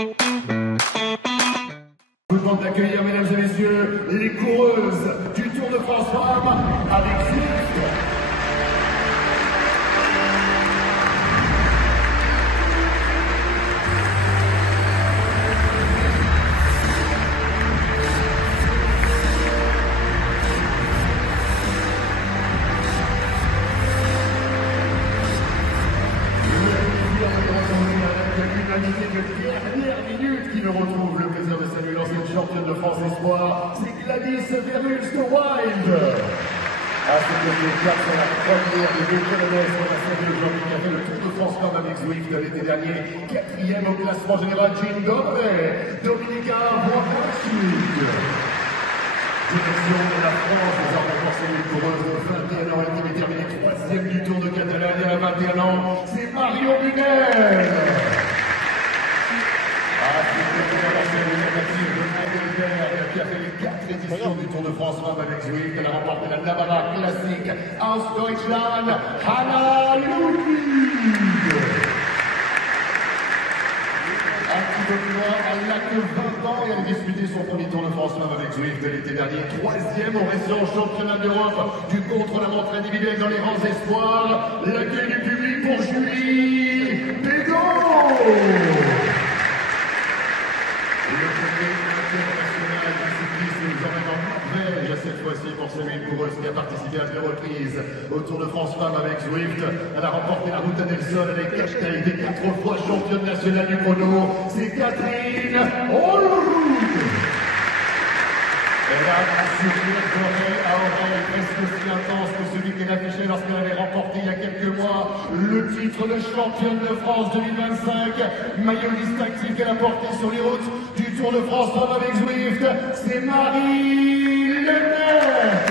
Je vous demande d'accueillir, mesdames et messieurs, les coureuses du Tour de France Femmes avec Zwift. Dernière minute qui me retrouve le plaisir de saluer l'ancienne championne de France Espoir, c'est Gladys Verhulst-Wild. À ce que les quatre sur la première des deux Polonaises sur la scène aujourd'hui qui a fait le Tour de France Femmes avec Zwift l'été dernier, quatrième au classement général Jean Dobre, Dominika Włodarczyk. Direction de la France, désormais forcément une coureuse de 21 ans, elle qui est terminée troisième du Tour de Catalogne à 21 ans, c'est Marion Munel. Qui a fait les 4 éditions du Tour de France Femmes avec Zwift. Elle a remporté la Navarra Classique aus Deutschland, Hanna Ludwig. Un petit peu plus loin, elle n'a que 20 ans et elle a disputé son premier Tour de France Femmes avec Zwift l'été dernier. Troisième au récent championnat d'Europe du contre-la-montre individuelle dans les rangs espoirs. L'accueil du public pour Julie Bégaud. Cette fois-ci pour celui une coureuse qui a participé à 2 reprises au Tour de France Femmes avec Zwift. Elle a remporté la route à Nelson, elle est été 4 fois championne nationale du chrono. C'est Catherine Holroud. Elle a assuré d'oreille à oreille presque aussi intense que celui qu'elle affichait lorsqu'elle avait remporté il y a quelques mois le titre de championne de France 2025. Maillot distinctif qu'elle a porté sur les routes du Tour de France Femmes avec Zwift. C'est Marie Lenert.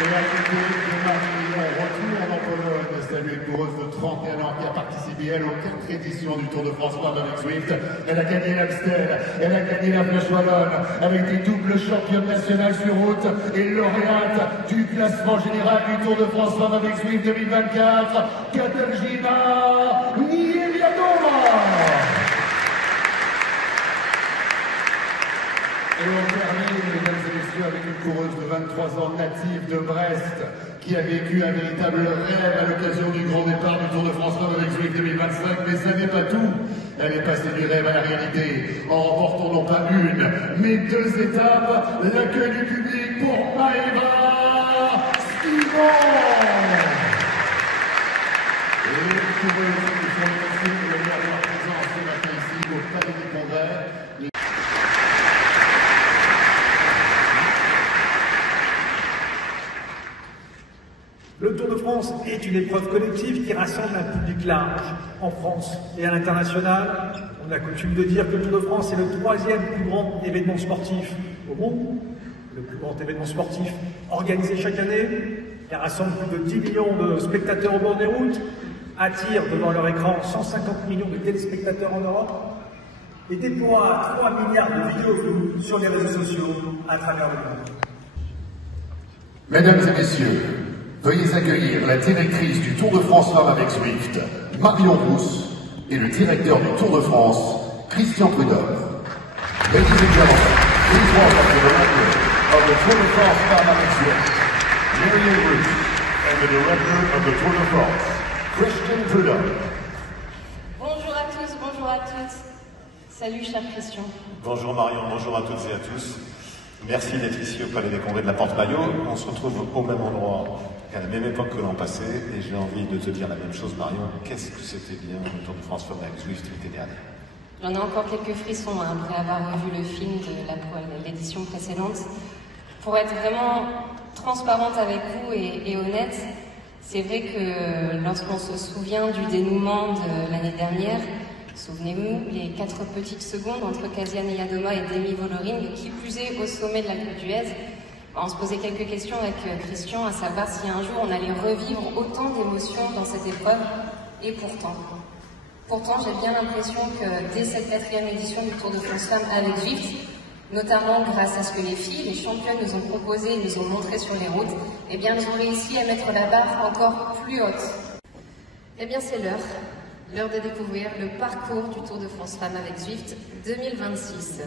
Et à côté de Marie, on retourne en Pologne, saluer une coureuse de 31 ans qui a participé, elle, aux 4 éditions du Tour de France Femmes avec Zwift. Elle a gagné l'Amstel, elle a gagné la Flèche Wallonne, avec des doubles championnes nationales sur route et lauréate du classement général du Tour de France Femmes avec Zwift 2024, Katarzyna Niewiadoma. Et on termine, mesdames et messieurs, avec une coureuse de 23 ans native de Brest qui a vécu un véritable rêve à l'occasion du grand départ du Tour de France Femmes avec Zwift 2025. Mais ça n'est pas tout. Elle est passée du rêve à la réalité en remportant non pas une, mais 2 étapes. L'accueil du public pour Maëva Stimon. Et les coureuses qui sont remerciées pour le meilleur de leur présence ce matin ici au Palais des Congrès. Le Tour de France est une épreuve collective qui rassemble un public large en France et à l'international. On a coutume de dire que le Tour de France est le 3e plus grand événement sportif au monde, le plus grand événement sportif organisé chaque année. Il rassemble plus de 10 millions de spectateurs au bord des routes, attire devant leur écran 150 millions de téléspectateurs en Europe et déploie 3 milliards de vidéos sur les réseaux sociaux à travers le monde. Mesdames et messieurs, veuillez accueillir la directrice du Tour de France Femmes avec Zwift, Marion Rousse, et le directeur du Tour de France, Christian Prudhomme. Ladies and gentlemen, please welcome the director of the Tour de France Femmes avec Zwift, Marion Rousse, and the director of the Tour de France, Christian Prudhomme. Bonjour à tous, bonjour à toutes. Salut cher Christian. Bonjour Marion, bonjour à toutes et à tous. Merci d'être ici au Palais des Congrès de la Porte-Maillot. On se retrouve au même endroit qu'à la même époque que l'an passé, et j'ai envie de te dire la même chose, Marion. Qu'est-ce que c'était bien le Tour de France Femmes avec Zwift l'été dernier. J'en ai encore quelques frissons après avoir revu le film de l'édition précédente. Pour être vraiment transparente avec vous et honnête, c'est vrai que lorsqu'on se souvient du dénouement de l'année dernière, souvenez-vous, les 4 petites secondes entre Kasia Niewiadoma et Demi Vollering, qui plus est au sommet de la Coupe d'Huez, on se posait quelques questions avec Christian, à savoir si un jour on allait revivre autant d'émotions dans cette épreuve, et pourtant j'ai bien l'impression que dès cette 4e édition du Tour de France Femmes avec Zwift, notamment grâce à ce que les filles, les championnes nous ont proposé, nous ont montré sur les routes, eh bien elles ont réussi à mettre la barre encore plus haute. Eh bien c'est l'heure. l'heure de découvrir le parcours du Tour de France Femmes avec Zwift 2026.